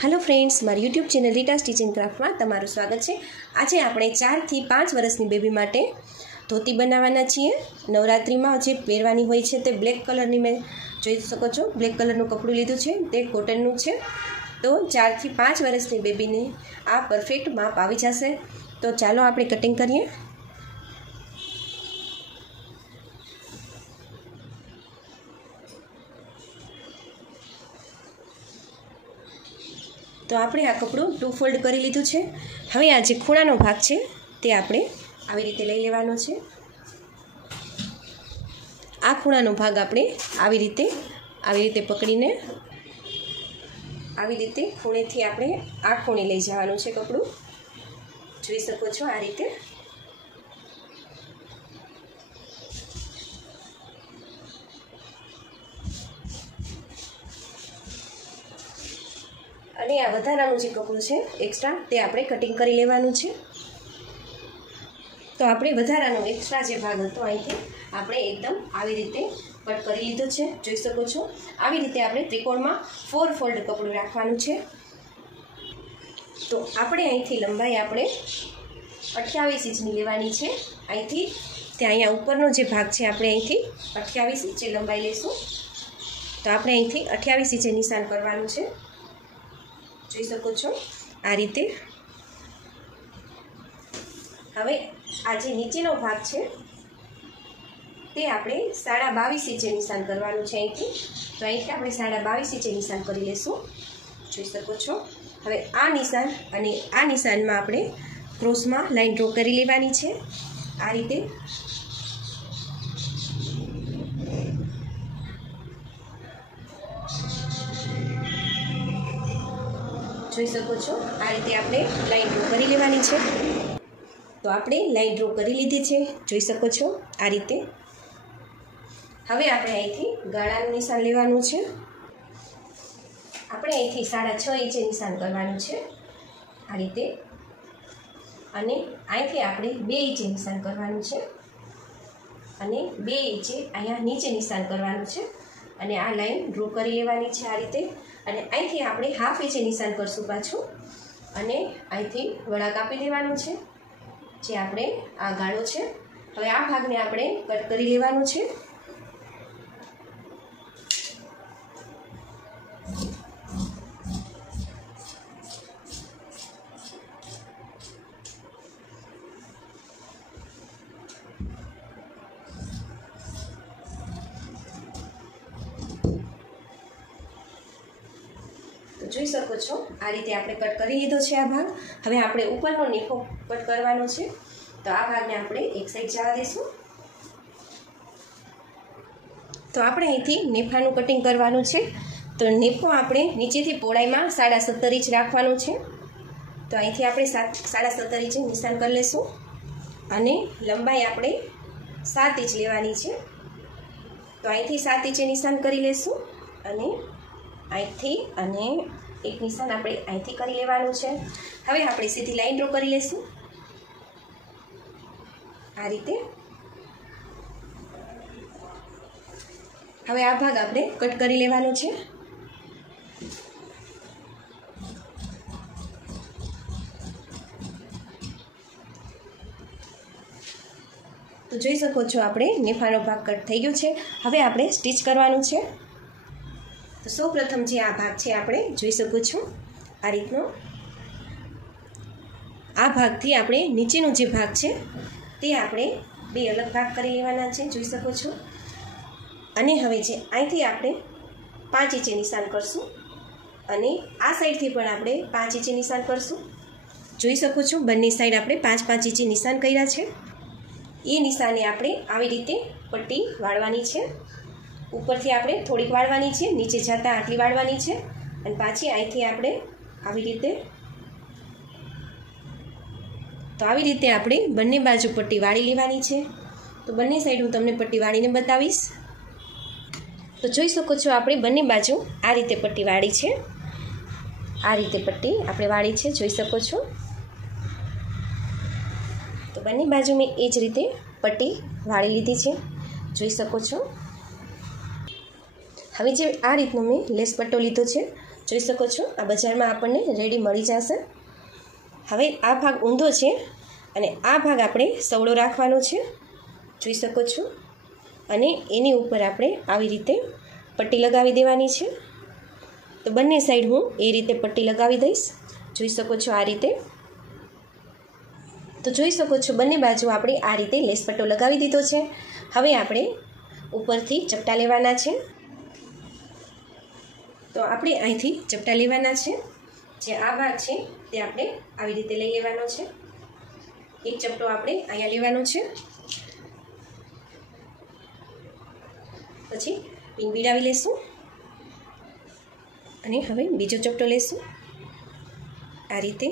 Hello friends, मारी YouTube channel Rita stitching craft में तमारुं स्वागत है। आज आपणे 4 થી 5 वर्षनी बेबी माटे धोती बनावाना छीए। नवरात्रि में जे पहेरवानी होय छे ते ब्लेक कलरनी में जोई शको छो। ब्लेक कलरनुं कपड़ुं लीधुं छे, ते कॉटननुं छे। तो 4 થી 5 वर्षनी बेबीने आ परफेक्ट माप आवी जशे। तो चालो आपणे कटिंग करीए। तो आपणे आ कपड़ुं 2 फोल्ड करी लीधुं छे। हवे आ जे खूणानो भाग छे ते आपणे आवी रीते लई लेवानो छे। आ खूणानो भाग आपणे आवी रीते पकड़ीने आवी रीते खूणेथी आपणे आ खूणे लई जवानुं छे। कपड़ुं जोई शको छो आ रीते। અને આ વધારાનું જે કપડું છે એક્સ્ટ્રા તે આપણે કટિંગ કરી લેવાનું છે। તો આપણે વધારાનો એક્સ્ટ્રા જે ભાગ હતો અહીંથી આપણે એકદમ આવી રીતે કટ કરી લીધો છે। જોઈ શકો છો આવી રીતે આપણે ત્રિકોણમાં 4 ફોલ્ડ કપડું રાખવાનું છે। તો આપણે અહીંથી લંબાઈ આપણે 28 ઇંચની લેવાની છે। અહીંથી તે અહીંયા ઉપરનો જે ભાગ છે આપણે અહીંથી 28 ઇંચે લંબાઈ લેશું। તો આપણે અહીંથી 28 ઇંચે નિશાન કરવાનું છે। જોઈ શકો છો આ રીતે। હવે આ જે નીચેનો ભાગ છે તે આપણે 22.5 ઇંચે નિશાન કરવાનું છે અહીંથી। તો અહીંથી આપણે 22.5 ઇંચે નિશાન કરી લેશું। જોઈ શકો છો। હવે આ નિશાન અને આ નિશાનમાં આપણે ક્રોસમાં લાઈન ડ્રો કરી લેવાની છે આ રીતે। જોઈ શકો છો આ રીતે આપણે લાઈન ડ્રો કરી લેવાની છે। તો આપણે લાઈન ડ્રો કરી લીધી છે। જોઈ શકો છો આ રીતે। હવે આપણે અહીંથી ગાળાનું નિશાન લેવાનું છે। આપણે અહીંથી 6.5 ઇંચે નિશાન કરવાનું છે આ રીતે। અને અહીંથી આપણે 2 ઇંચે નિશાન કરવાનું છે અને 2 ઇંચે અહીંયા નીચે નિશાન કરવાનું છે અને આ લાઈન ડ્રો કરી લેવાની છે આ રીતે। અને અહીંથી આપણે 1/2 ઇંચે નિશાન કરશું પાછું અને અહીંથી વળાંક આપી દેવાનું છે જે આપણે આ ગાળો છે। હવે આ ભાગને આપણે કટ કરી લેવાનું છે। જોઈ શકો છો આ રીતે આપણે કટ કરી લીધો છે આ ભાગ। હવે આપણે ઉપરનો નેફો કટ કરવાનો છે। તો આ ભાગને આપણે એક સાઈડ જવા દઈશું। તો આપણે અહીંથી નેફાનું કટિંગ કરવાનું છે। તો નેફો આપણે નીચેથી પહોળાઈમાં 17.5 ઇંચ રાખવાનું છે। તો અહીંથી આપણે 17.5 ઇંચે નિશાન કરી લઈશું અને લંબાઈ આપણે 7 ઇંચ લેવાની છે। તો અહીંથી 7 ઇંચે નિશાન કરી લઈશું અને અહીંથી અને એક નિશાન આપણે અહીંથી કરી લેવાનું છે। હવે આપણે સીધી લાઈન ડ્રો કરી લઈશું આ રીતે। હવે આ ભાગ આપણે કટ કરી લેવાનો છે। તો જોઈ શકો છો આપણે નેફાનો ભાગ કટ થઈ ગયો છે। હવે આપણે સ્ટીચ કરવાનું છે। તો સૌ પ્રથમ જે આ ભાગ છે આપણે જોઈ શકો છો આ રીતનો। આ ભાગથી આપણે નીચેનો જે ભાગ છે તે આપણે 2 અલગ ભાગ કરી લેવાના છે। જોઈ શકો છો। અને હવે જે અહીંથી આપણે 5 ઇંચે નિશાન કરશું અને આ સાઈડથી પણ આપણે 5 ઇંચે નિશાન કરશું। જોઈ શકો છો બંને સાઈડ આપણે 5-5 ઇંચે નિશાન કર્યા છે। એ નિશાને આપણે આવી રીતે પટ્ટી વાળવાની છે। ઉપરથી આપણે થોડીક વાળવાની છે, નીચે જતાં આટલી વાળવાની છે અને પાછી અહીંથી આપણે આવી રીતે। તો આવી રીતે આપણે બંને બાજુ પટ્ટી વાળી લેવાની છે। તો બંને સાઈડ હું તમને પટ્ટી વાળીને બતાવીશ। તો જોઈ શકો છો આપણે બંને બાજુ આ રીતે પટ્ટી વાળી છે। આ રીતે પટ્ટી આપણે વાળી છે જોઈ શકો છો। તો બંને બાજુ મેં એ જ રીતે પટ્ટી વાળી લીધી છે જોઈ શકો છો। હવે જે આ રીતનો મેં લેસ પટ્ટો લીધો છે જોઈ શકો છો આ બજારમાં આપણને રેડી મળી જશે। હવે આ ભાગ ઊંધો છે અને આ ભાગ આપણે સવળો રાખવાનો છે, જોઈ શકો છો। અને એની ઉપર આપણે આવી રીતે પટ્ટી લગાવી દેવાની છે। તો બંને સાઈડ હું એ રીતે પટ્ટી લગાવી દઈશ, જોઈ શકો છો આ રીતે। તો જોઈ શકો છો બંને બાજુ આપણે આ રીતે લેસ પટ્ટો લગાવી દીધો છે। હવે આપણે ઉપરથી ચપટા લેવાના છે। તો આપણે અહીંથી ચપટા લેવાના છે, જે આ ભાગ છે તે આપણે આવી રીતે લઈ લેવાનો છે। એક ચપટો આપણે અહીંયા લેવાનો છે, પછી પિન બીડાવી લેશું અને હવે બીજો ચપટો લેશું આ રીતે।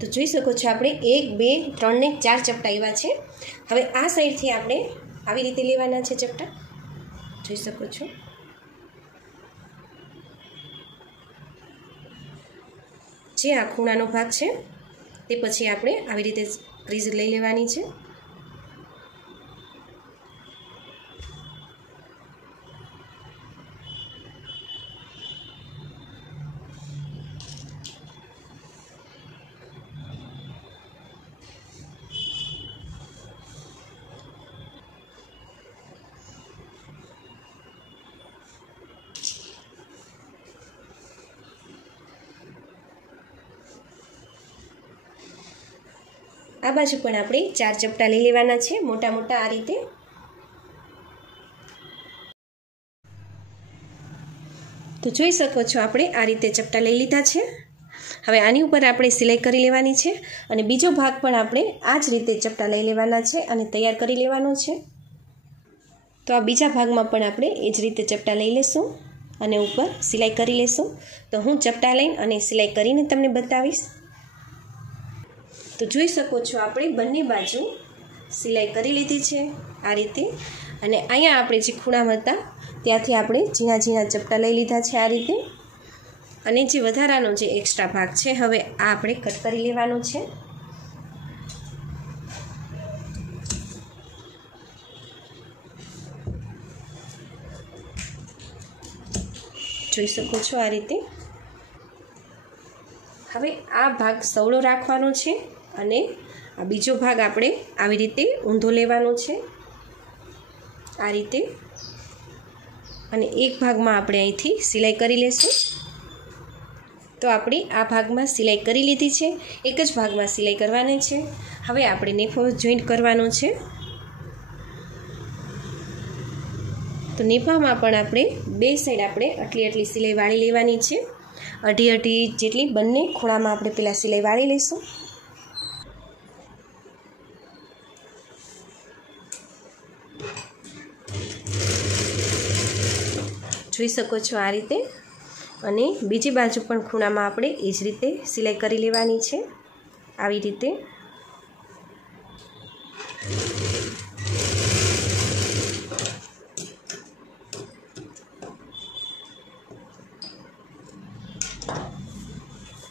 તો જોઈ શકો છો આપણે 1 2 3 ને 4 ચપટા આવ્યા છે। હવે આ સાઈડથી આપણે આવી રીતે લેવાના છે ચપટા, જોઈ શકો છો। જે આ ખૂણાનો ભાગ છે તે પછી આપણે આવી રીતે ક્રીઝ લઈ લેવાની છે। આ બાજુ પણ આપણે 4 ચપટા લઈ લેવાના છે, મોટા મોટા આ રીતે। તો જોઈ શકો છો આપણે આ રીતે ચપટા લઈ લીધા છે। હવે આની ઉપર આપણે સિલાઈ કરી લેવાની છે અને બીજો ભાગ પણ આપણે આ જ રીતે ચપટા લઈ લેવાના છે અને તૈયાર કરી લેવાનો છે। તો આ બીજા ભાગમાં પણ આપણે એ જ રીતે ચપટા લઈ લેશું અને ઉપર સિલાઈ કરી લેશું। તો હું ચપટા લઈને અને સિલાઈ કરીને તમને બતાવીશ। તો જોઈ શકો છો આપણે બંને બાજુ સિલાઈ કરી લીધી છે આ રીતે, અને અહીંયા આપણે જે ખૂણામાં હતા ત્યાંથી આપણે ઝીણા ઝીણા ચપટા લઈ લીધા છે આ રીતે, અને જે વધારાનો જે એક્સ્ટ્રા ભાગ છે હવે આ આપણે કટ કરી લેવાનો છે। જોઈ શકો છો આ રીતે। હવે આ ભાગ સવળો રાખવાનો છે અને આ બીજો ભાગ આપણે આવી રીતે ઊંધો લેવાનો છે આ રીતે, અને એક ભાગમાં આપણે અહીંથી સિલાઈ કરી લેશું। તો આપણે આ ભાગમાં સિલાઈ કરી લીધી છે, એક જ ભાગમાં સિલાઈ કરવાની છે। હવે આપણે નેફો જોઈન્ટ કરવાનો છે। તો નેફામાં પણ આપણે બે સાઈડ આપણે આટલી સિલાઈ વાળી લેવાની છે, અઢી અઢી જેટલી બંને ખૂણામાં આપણે પહેલાં સિલાઈ વાળી લઈશું। જોઈ શકો છો આ રીતે, અને બીજી બાજુ પણ ખૂણામાં આપણે એ જ રીતે સિલાઈ કરી લેવાની છે આવી રીતે।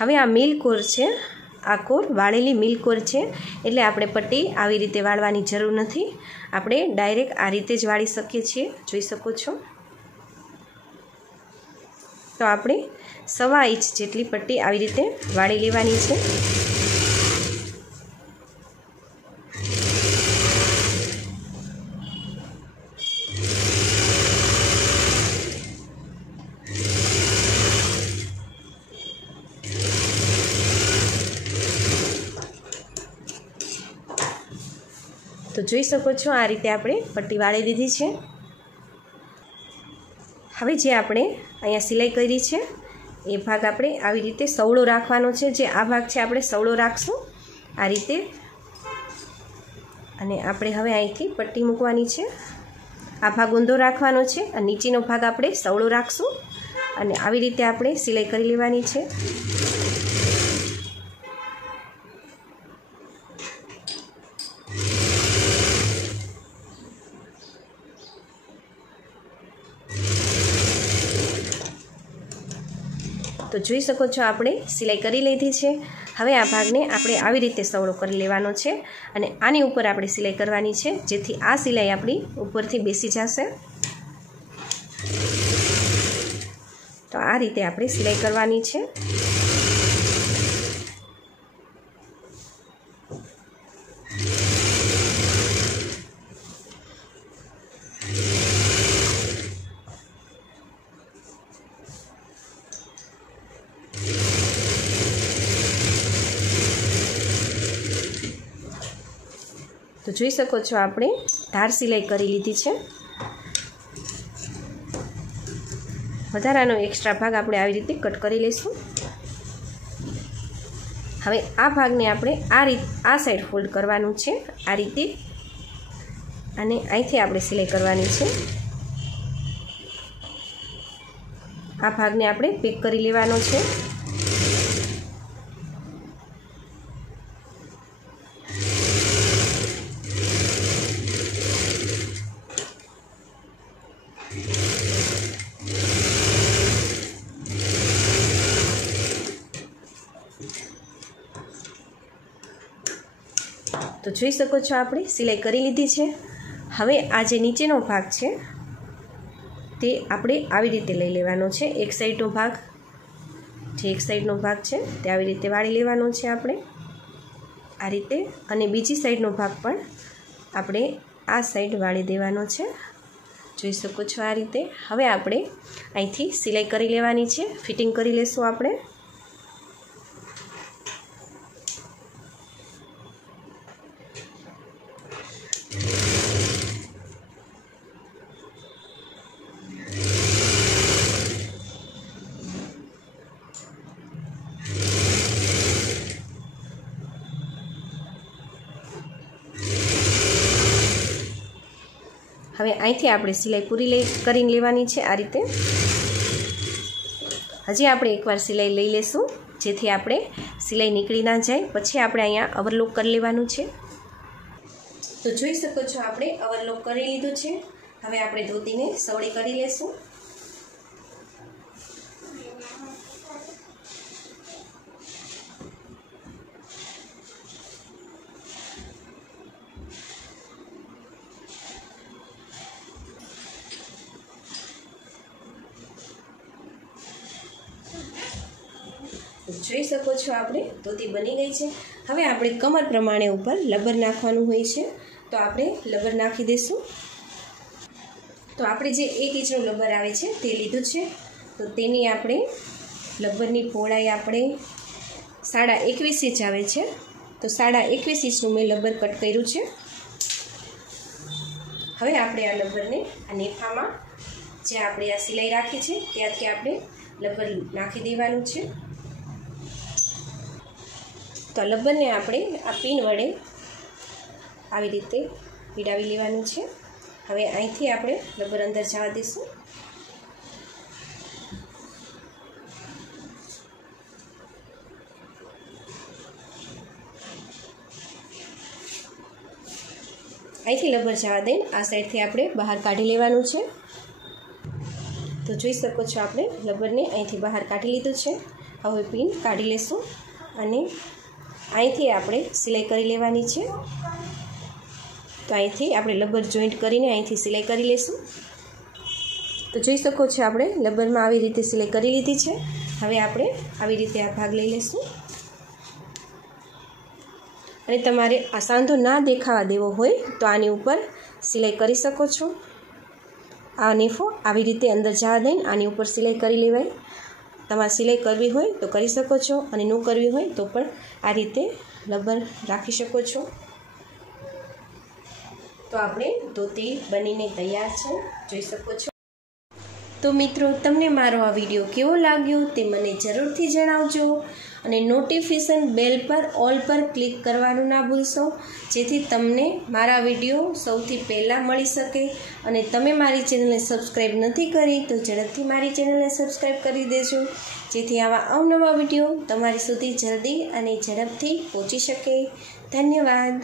હવે આ મિલ કોર છે, આ કોર વાળેલી મિલ કોર છે, એટલે આપણે પટ્ટી આવી રીતે વાળવાની જરૂર નથી, આપણે ડાયરેક્ટ આ રીતે જ વાળી શકીએ છીએ, જોઈ શકો છો। તો આપણે 1.25 ઇંચ જેટલી પટ્ટી આવી રીતે વાળી લેવાની છે। તો જોઈ શકો છો આ રીતે આપણે પટ્ટી વાળી દીધી છે। હવે જે આપણે અહીંયા સિલાઈ કરી છે એ ભાગ આપણે આવી રીતે સવળો રાખવાનો છે, જે આ ભાગ છે આપણે સવળો રાખશું આ રીતે, અને આપણે હવે અહીંથી પટ્ટી મૂકવાની છે। આ ભાગ ઊંધો રાખવાનો છે અને નીચેનો ભાગ આપણે સવળો રાખશું, અને આવી રીતે આપણે સિલાઈ કરી લેવાની છે। તો જોઈ શકો છો આપણે સિલાઈ કરી લીધી છે। હવે આ ભાગને આપણે આવી રીતે સવળો કરી લેવાનો છે અને આની ઉપર આપણે સિલાઈ કરવાની છે, જેથી આ સિલાઈ આપણી ઉપરથી બેસી જશે। તો આ રીતે આપણે સિલાઈ કરવાની છે। તો જોઈ શકો છો આપણે ધાર સિલાઈ કરી લીધી છે। વધારાનો એક્સ્ટ્રા ભાગ આપણે આવી રીતે કટ કરી લઈશું। હવે આ ભાગને આપણે આ સાઈડ ફોલ્ડ કરવાનું છે આ રીતે, અને અહીંથી આપણે સિલાઈ કરવાની છે। આ ભાગને આપણે પેક કરી લેવાનો છે। તો જોઈ શકો છો આપણે સિલાઈ કરી લીધી છે। હવે આ જે નીચેનો ભાગ છે તે આપણે આવી રીતે લઈ લેવાનો છે। એક સાઈડનો ભાગ છે તે આવી રીતે વાળી લેવાનો છે આપણે આ રીતે, અને બીજી સાઈડનો ભાગ પણ આપણે આ સાઈડ વાળી દેવાનો છે। જોઈ શકો છો આ રીતે। હવે આપણે અહીંથી સિલાઈ કરી લેવાની છે, ફિટિંગ કરી લેશું આપણે। હવે અહીંથી આપણે સિલાઈ પૂરી કરીને લેવાની છે આ રીતે। હજી આપણે એકવાર સિલાઈ લઈ લેશું, જેથી આપણે સિલાઈ નીકળી ના જાય। પછી આપણે અહીંયા ઓવરલોક કરી લેવાનું છે। તો જોઈ શકો છો આપણે ઓવરલોક કરી લીધું છે। હવે આપણે ધોતીને સવળી કરી લેશું। જોઈ શકો છો આપણે ધોતી બની ગઈ છે। હવે આપણે કમર પ્રમાણે ઉપર લબર નાખવાનું હોય છે, તો આપણે લબર નાખી દઈશું। તો આપણે જે 1 ઇંચનું લબર આવે છે તે લીધું છે, તો તેની આપણે લબરની પહોળાઈ આપણે 21.5 ઇંચ આવે છે, તો 21.5 ઇંચનું મેં લબર કટ કર્યું છે। હવે આપણે આ લબરને આ નેફામાં જે આપણે આ સિલાઈ રાખી છે ત્યાંથી આપણે લબર નાખી દેવાનું છે। તો લબરને આપણે આ પિન વડે આવી રીતે પીડાવી લેવાનું છે। હવે અહીંથી આપણે લબર અંદર જવા દઈશું। અહીંથી લબર જવા દઈને આ સાઈડથી આપણે બહાર કાઢી લેવાનું છે। તો જોઈ શકો છો આપણે લબરને અહીંથી બહાર કાઢી લીધું છે। હવે પિન કાઢી લેશું અને અહીંથી આપણે સિલાઈ કરી લેવાની છે। તો અહીંથી આપણે લબર જોઈન્ટ કરીને અહીંથી સિલાઈ કરી લઈશું। તો જોઈ શકો છો આપણે લબરમાં આવી રીતે સિલાઈ કરી લીધી છે। હવે આપણે આવી રીતે આ ભાગ લઈ લઈશું અને તમારે આ સાંધો ના દેખાવા દેવો હોય તો આની ઉપર સિલાઈ કરી શકો છો। આ નેફો આવી રીતે અંદર જવા દઈને આની ઉપર સિલાઈ કરી લેવાય। તમારે સિલાઈ કરવી હોય તો કરી શકો છો અને ન કરવી હોય તો પણ આ રીતે લબર રાખી શકો છો। તો આપણે ધોતી બનીને તૈયાર છે, જોઈ શકો છો। તો મિત્રો, તમને મારો આ વિડીયો કેવો લાગ્યો તે મને જરૂરથી જણાવજો અને નોટિફિકેશન બેલ પર ઓલ પર ક્લિક કરવાનું ના ભૂલશો, જેથી તમને મારા વિડીયો સૌથી પહેલાં મળી શકે। અને તમે મારી ચેનલને સબસ્ક્રાઈબ નથી કરી તો ઝડપથી મારી ચેનલને સબસ્ક્રાઈબ કરી દેજો, જેથી આવા અવનવા વિડીયો તમારી સુધી જલ્દી અને ઝડપથી પહોંચી શકે। ધન્યવાદ।